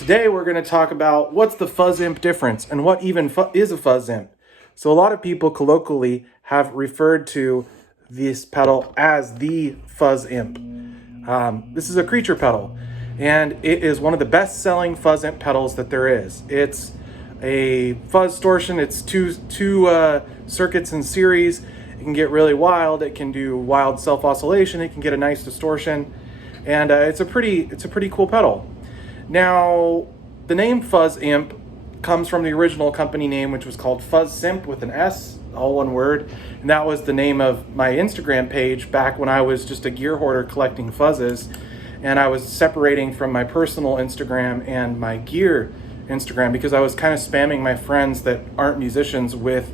Today we're going to talk about what's the fuzz imp difference and what even is a fuzz imp. So a lot of people colloquially have referred to this pedal as the fuzz imp. This is a creature pedal, and it is one of the best-selling fuzz imp pedals that there is. It's a fuzz distortion. It's two circuits in series. It can get really wild. It can do wild self-oscillation. It can get a nice distortion, and it's a pretty cool pedal. Now, the name Fuzz Imp comes from the original company name, which was called Fuzz Simp with an S, all one word. And that was the name of my Instagram page back when I was just a gear hoarder collecting fuzzes. And I was separating from my personal Instagram and my gear Instagram because I was kind of spamming my friends that aren't musicians with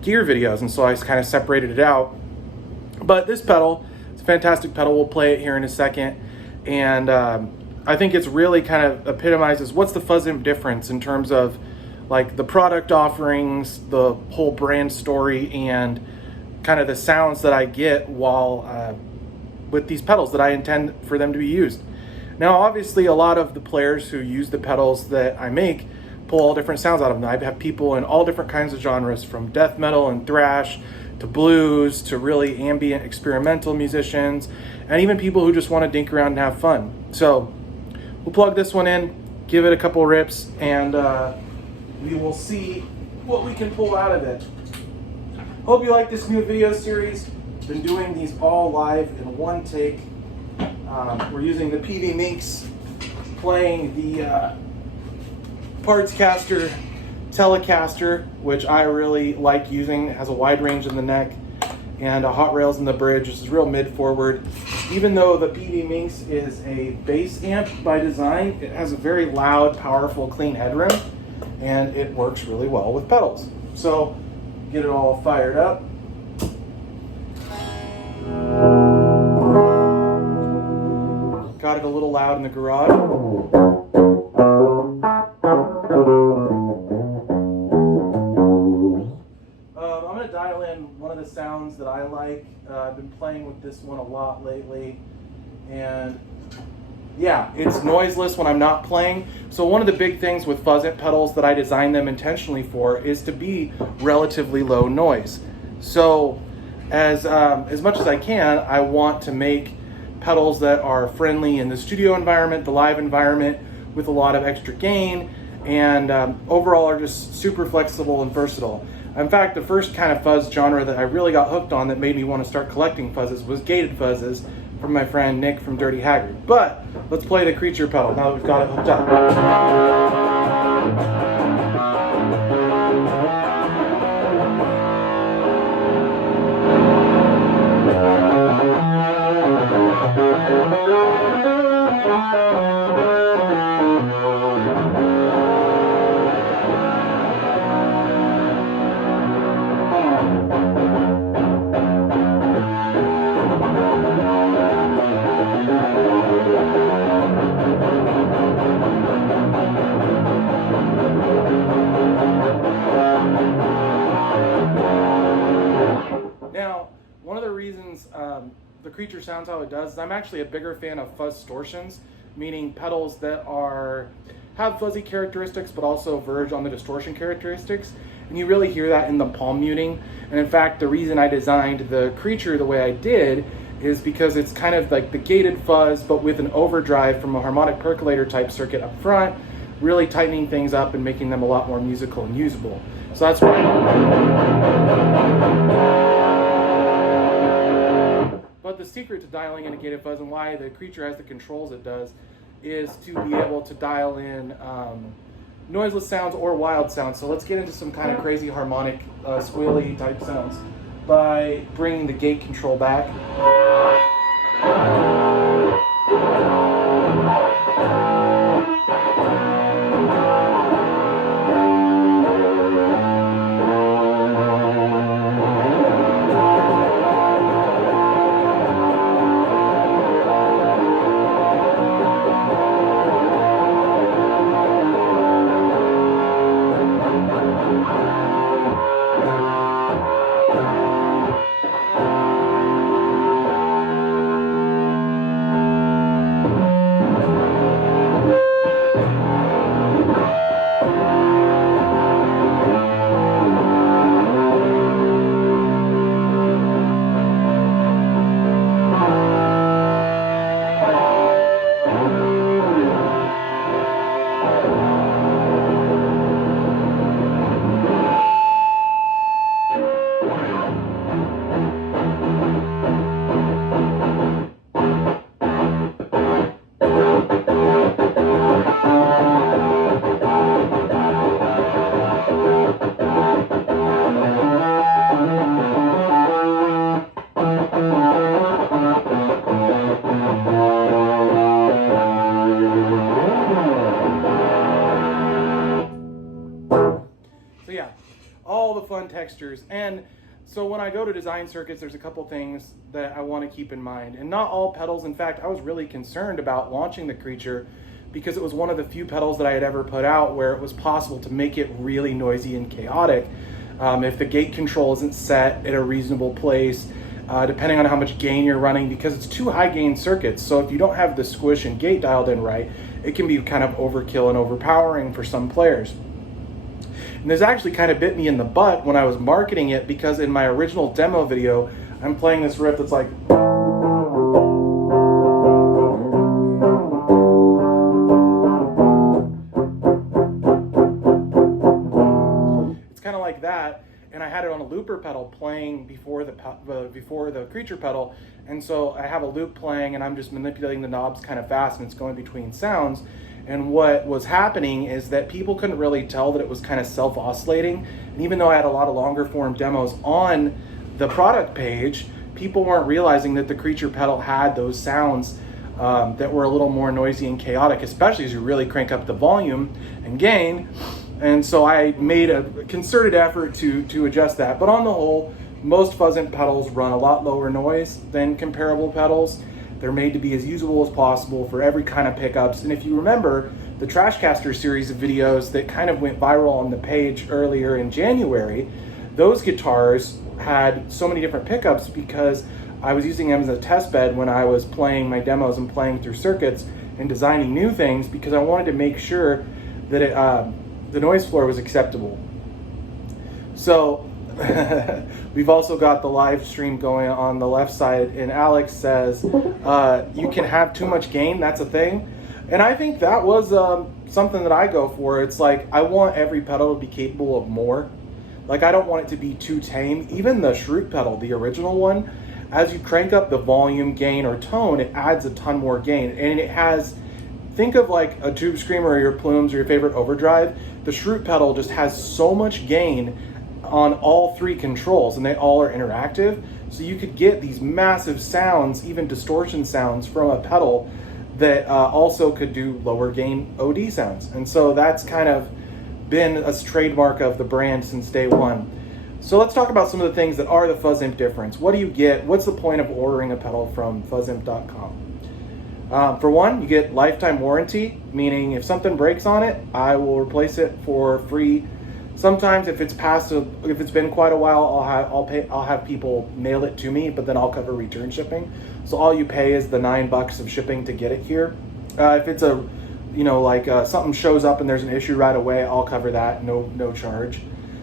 gear videos. And so I kind of separated it out. But this pedal, it's a fantastic pedal. We'll play it here in a second. And I think it's really kind of epitomizes what's the Fuzz Imp difference in terms of like the product offerings, the whole brand story, and kind of the sounds that I get while with these pedals that I intend for them to be used. Now, obviously, a lot of the players who use the pedals that I make pull all different sounds out of them. I have people in all different kinds of genres, from death metal and thrash to blues to really ambient experimental musicians, and even people who just want to dink around and have fun. So we'll plug this one in, give it a couple rips, and we will see what we can pull out of it. Hope you like this new video series. Been doing these all live in one take. We're using the PV Minx, playing the Partscaster Telecaster, which I really like using. It has a wide range in the neck and hot rails in the bridge, which is real mid-forward. Even though the PV Minx is a bass amp by design, it has a very loud, powerful, clean headroom, and it works really well with pedals. So, get it all fired up. Got it a little loud in the garage. I'm going to dial in one of the sounds that I like. I've been playing with this one a lot lately, and yeah, it's noiseless when I'm not playing. So one of the big things with fuzz amp pedals that I designed them intentionally for is to be relatively low noise. So as much as I can, I want to make pedals that are friendly in the studio environment, the live environment, with a lot of extra gain, and overall are just super flexible and versatile. In fact, the first kind of fuzz genre that I really got hooked on that made me want to start collecting fuzzes was gated fuzzes from my friend Nick from Dirty Haggard. But let's play the creature pedal now that we've got it hooked up. Now, one of the reasons the creature sounds how it does is I'm actually a bigger fan of fuzz distortions, meaning pedals that have fuzzy characteristics but also verge on the distortion characteristics. And you really hear that in the palm muting. And in fact, the reason I designed the creature the way I did is because it's kind of like the gated fuzz but with an overdrive from a harmonic percolator type circuit up front, really tightening things up and making them a lot more musical and usable. So that's why. But the secret to dialing in a gated fuzz and why the creature has the controls it does is to be able to dial in noiseless sounds or wild sounds. So let's get into some kind of crazy harmonic squealy type sounds by bringing the gate control back. fun textures. And so when I go to design circuits, there's a couple things that I want to keep in mind. And not all pedals, in fact, I was really concerned about launching the Creature because it was one of the few pedals that I had ever put out where it was possible to make it really noisy and chaotic. If the gate control isn't set at a reasonable place, depending on how much gain you're running, because it's two high gain circuits. So if you don't have the squish and gate dialed in right, it can be kind of overkill and overpowering for some players. And this actually kind of bit me in the butt when I was marketing it, because in my original demo video, I'm playing this riff that's like, it's kind of like that. And I had it on a looper pedal playing before the Creature pedal. And so I have a loop playing and I'm just manipulating the knobs kind of fast and it's going between sounds. And what was happening is that people couldn't really tell that it was kind of self-oscillating. And even though I had a lot of longer form demos on the product page, people weren't realizing that the Creature pedal had those sounds that were a little more noisy and chaotic, especially as you really crank up the volume and gain. And so I made a concerted effort to adjust that. But on the whole, most fuzz amp pedals run a lot lower noise than comparable pedals. They're made to be as usable as possible for every kind of pickups. And if you remember the Trashcaster series of videos that kind of went viral on the page earlier in January, those guitars had so many different pickups because I was using them as a test bed when I was playing my demos and playing through circuits and designing new things, because I wanted to make sure that the noise floor was acceptable. So we've also got the live stream going on the left side, and Alex says you can have too much gain. That's a thing. And I think that was something that I go for. It's like I want every pedal to be capable of more. Like I don't want it to be too tame. Even the Shroot pedal, the original one, as you crank up the volume, gain, or tone, it adds a ton more gain. And it has, think of like a Tube Screamer or your Plumes or your favorite overdrive. The Shroot pedal just has so much gain on all three controls, and they all are interactive. So you could get these massive sounds, even distortion sounds from a pedal that also could do lower gain OD sounds. And so that's kind of been a trademark of the brand since day one. So let's talk about some of the things that are the Fuzz Amp difference. What do you get? What's the point of ordering a pedal from fuzzamp.com? For one, you get lifetime warranty, meaning if something breaks on it, I will replace it for free. Sometimes if it's been quite a while, I'll have people mail it to me, but then I'll cover return shipping. So all you pay is the $9 of shipping to get it here. If it's something shows up and there's an issue right away, I'll cover that, no charge.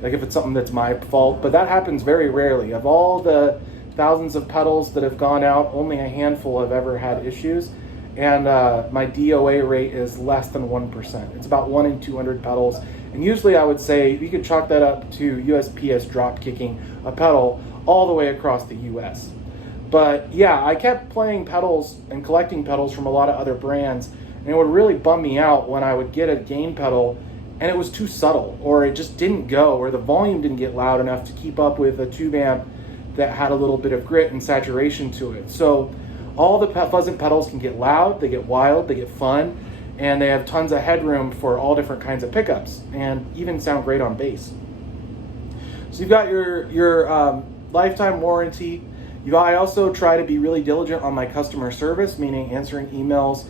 Like if it's something that's my fault, but that happens very rarely. Of all the thousands of pedals that have gone out, only a handful have ever had issues. And my DOA rate is less than 1%. It's about 1 in 200 pedals. And usually I would say you could chalk that up to USPS drop kicking a pedal all the way across the US. But yeah, I kept playing pedals and collecting pedals from a lot of other brands, and it would really bum me out when I would get a gain pedal and it was too subtle, or it just didn't go, or the volume didn't get loud enough to keep up with a tube amp that had a little bit of grit and saturation to it. So all the fuzz amp pedals can get loud, they get wild, they get fun, and they have tons of headroom for all different kinds of pickups, and even sound great on bass. So you've got your lifetime warranty. I also try to be really diligent on my customer service, meaning answering emails.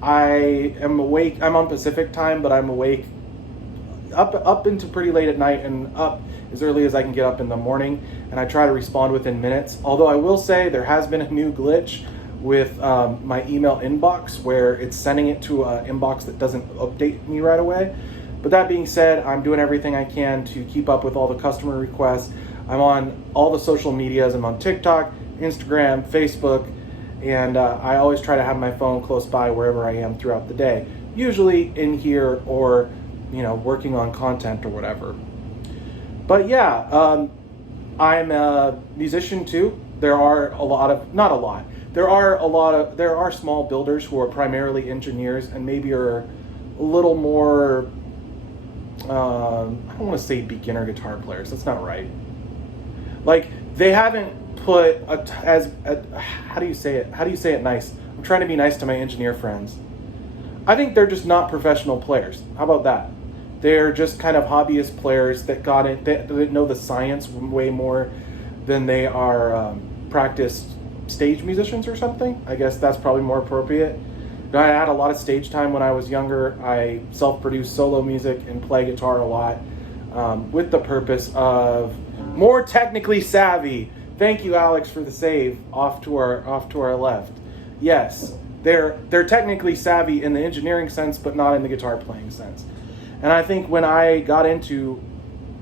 I am awake. I'm on Pacific time, but I'm awake up into pretty late at night and up as early as I can get up in the morning, and I try to respond within minutes. Although I will say there has been a new glitch with my email inbox where it's sending it to an inbox that doesn't update me right away. But that being said, I'm doing everything I can to keep up with all the customer requests. I'm on all the social medias. I'm on TikTok, Instagram, Facebook, and I always try to have my phone close by wherever I am throughout the day, usually in here or working on content or whatever. But yeah, I'm a musician too. There are small builders who are primarily engineers and maybe are a little more I don't want to say beginner guitar players, that's not right. Like they haven't put how do you say it nice? I'm trying to be nice to my engineer friends. I think they're just not professional players. How about that? They're just kind of hobbyist players that got it, that know the science way more than they are practiced stage musicians or something. I guess that's probably more appropriate. I had a lot of stage time when I was younger. I self-produce solo music and play guitar a lot with the purpose of more technically savvy. Thank you, Alex, for the save off to our left. Yes, they're technically savvy in the engineering sense, but not in the guitar playing sense. And I think when I got into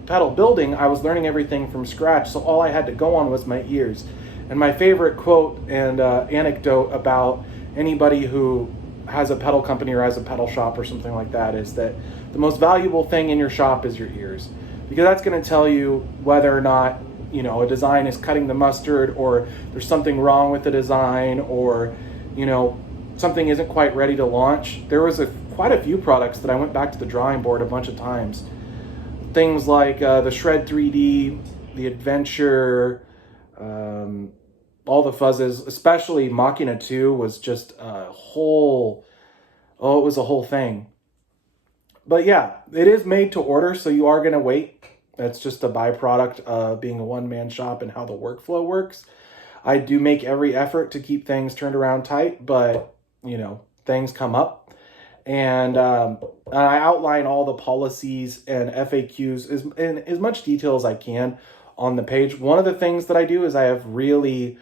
pedal building, I was learning everything from scratch, so all I had to go on was my ears. And my favorite quote and anecdote about anybody who has a pedal company or has a pedal shop or something like that is that the most valuable thing in your shop is your ears, because that's going to tell you whether or not, you know, a design is cutting the mustard, or there's something wrong with the design, or, you know, something isn't quite ready to launch. There was quite a few products that I went back to the drawing board a bunch of times. Things like the Shred 3D, the Adventure, all the Fuzzes, especially Machina 2 was just a whole, it was a whole thing. But yeah, it is made to order, so you are going to wait. That's just a byproduct of being a one-man shop and how the workflow works. I do make every effort to keep things turned around tight, but, you know, things come up. And I outline all the policies and FAQs in as much detail as I can on the page. One of the things that I do is I have really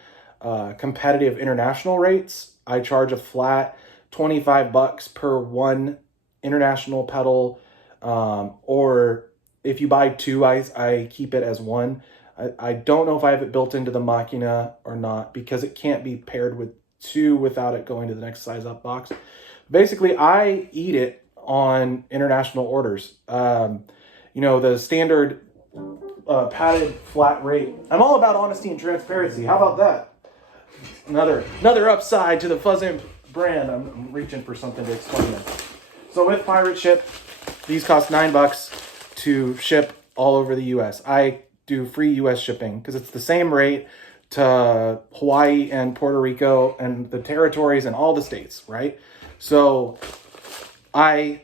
competitive international rates. I charge a flat $25 per one international pedal, or if you buy two, I keep it as one. I don't know if I have it built into the Machina or not, because it can't be paired with two without it going to the next size up box. Basically, I eat it on international orders. You know, the standard padded flat rate. I'm all about honesty and transparency. How about that? Another upside to the Fuzz Imp brand. I'm reaching for something to explain that. So with Pirate Ship, these cost $9 to ship all over the U.S. I do free U.S. shipping because it's the same rate to Hawaii and Puerto Rico and the territories and all the states, right? So I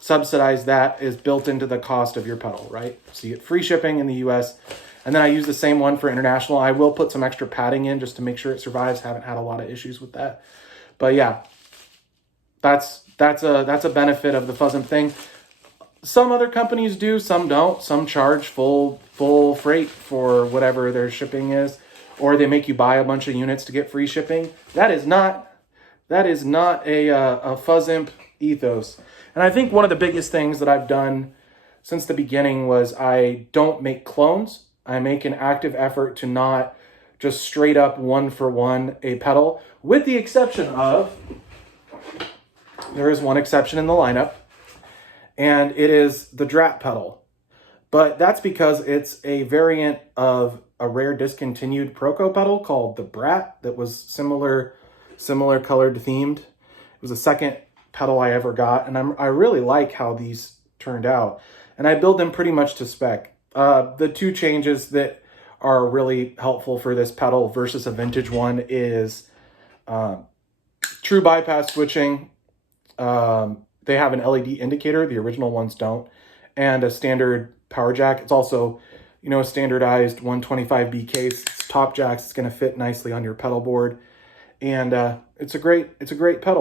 subsidize that, is built into the cost of your pedal, right? So you get free shipping in the U.S. And then I use the same one for international. I will put some extra padding in just to make sure it survives. Haven't had a lot of issues with that. But yeah, that's a benefit of the Fuzz Imp thing. Some other companies do, some don't. Some charge full freight for whatever their shipping is, or they make you buy a bunch of units to get free shipping. That is not a Fuzz Imp ethos. And I think one of the biggest things that I've done since the beginning was I don't make clones. I make an active effort to not just straight up one for one a pedal, with the exception of, there is one exception in the lineup, and it is the Drat pedal. But that's because it's a variant of a rare discontinued Proco pedal called the Brat that was similar colored themed. It was the second pedal I ever got, and I really like how these turned out. And I build them pretty much to spec. The two changes that are really helpful for this pedal versus a vintage one is true bypass switching. They have an LED indicator, the original ones don't, and a standard power jack. It's also, you know, a standardized 125B case. It's top jacks. It's going to fit nicely on your pedal board, and it's a great had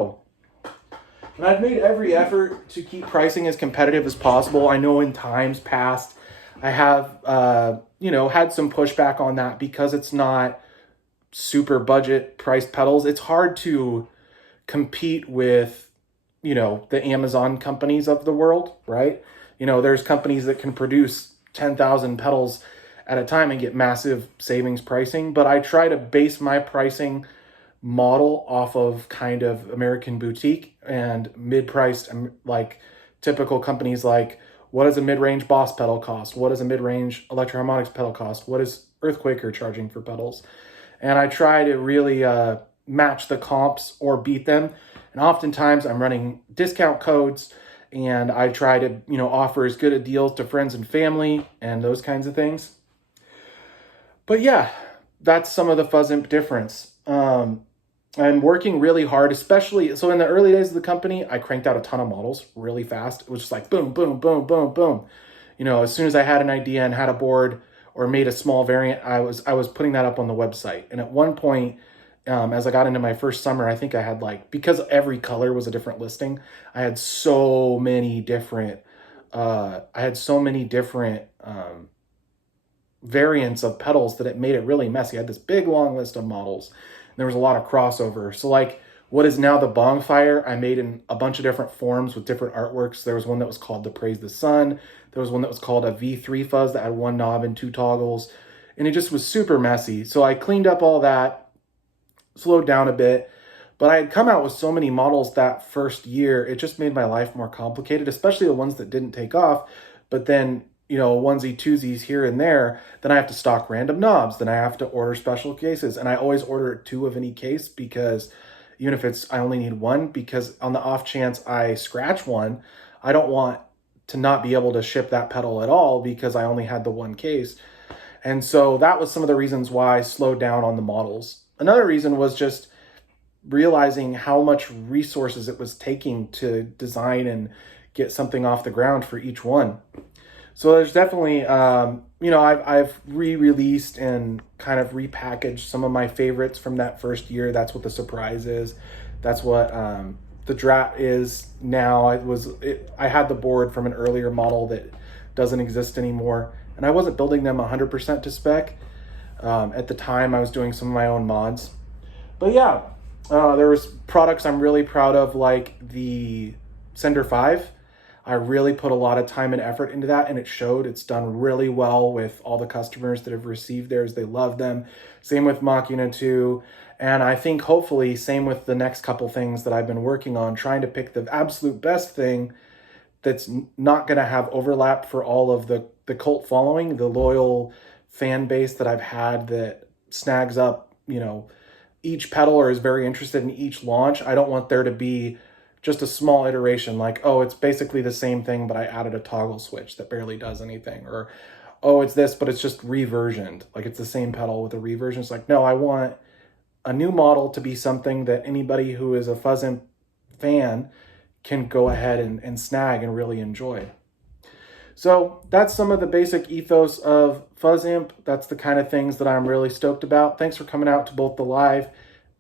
And I've made every effort to keep pricing as competitive as possible. I know in times past I have, had some pushback on that because it's not super budget priced pedals. It's hard to compete with, the Amazon companies of the world, right? There's companies that can produce 10,000 pedals at a time and get massive savings pricing. But I try to base my pricing model off of kind of American boutique and mid-priced, like typical companies, like what does a mid-range Boss pedal cost? What does a mid-range Electro-Harmonics pedal cost? What is Earthquaker charging for pedals? And I try to really match the comps or beat them. And oftentimes I'm running discount codes, and I try to, offer as good a deals to friends and family and those kinds of things. But yeah, that's some of the Fuzz Imp difference. I'm working really hard, especially, so in the early days of the company, I cranked out a ton of models really fast. It was just like boom, boom, boom, boom, boom. As soon as I had an idea and had a board or made a small variant, I was putting that up on the website. And at one point, as I got into my first summer, I think I had because every color was a different listing, I had so many different, variants of pedals that it made it really messy. I had this big long list of models. And there was a lot of crossover. So what is now the bonfire, I made in a bunch of different forms with different artworks. There was one that was called the Praise the Sun. There was one that was called a V3 fuzz that had one knob and two toggles. And it just was super messy. So I cleaned up all that, slowed down a bit. But I had come out with so many models that first year, it just made my life more complicated, especially the ones that didn't take off. But then, onesie twosies here and there, then I have to stock random knobs. Then I have to order special cases. And I always order 2 of any case, because even if I only need 1, because on the off chance I scratch one, I don't want to not be able to ship that pedal at all because I only had the 1 case. And so that was some of the reasons why I slowed down on the models. Another reason was just realizing how much resources it was taking to design and get something off the ground for each one. So there's definitely, I've re-released and kind of repackaged some of my favorites from that first year. That's what the Surprise is. That's what the Drat is now. I had the board from an earlier model that doesn't exist anymore, and I wasn't building them 100% to spec. At the time, I was doing some of my own mods. But yeah, there was products I'm really proud of, like the Sender 5. I really put a lot of time and effort into that, and it showed. It's done really well with all the customers that have received theirs. They love them. Same with Machina 2. And I think hopefully same with the next couple things that I've been working on, trying to pick the absolute best thing that's not going to have overlap for all of the cult following, the loyal fan base that I've had that snags up, each pedal or is very interested in each launch. I don't want there to be just a small iteration like, oh, it's basically the same thing, but I added a toggle switch that barely does anything. Or, oh, it's this, but it's just reversioned. Like it's the same pedal with a reversion. It's like, no, I want a new model to be something that anybody who is a Fuzz Imp fan can go ahead and snag and really enjoy. So that's some of the basic ethos of Fuzz Imp. That's the kind of things that I'm really stoked about. Thanks for coming out to both the live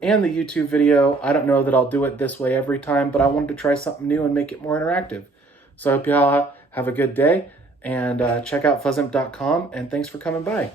and the YouTube video. I don't know that I'll do it this way every time, but I wanted to try something new and make it more interactive. So I hope y'all have a good day, and check out fuzzimp.com, and thanks for coming by.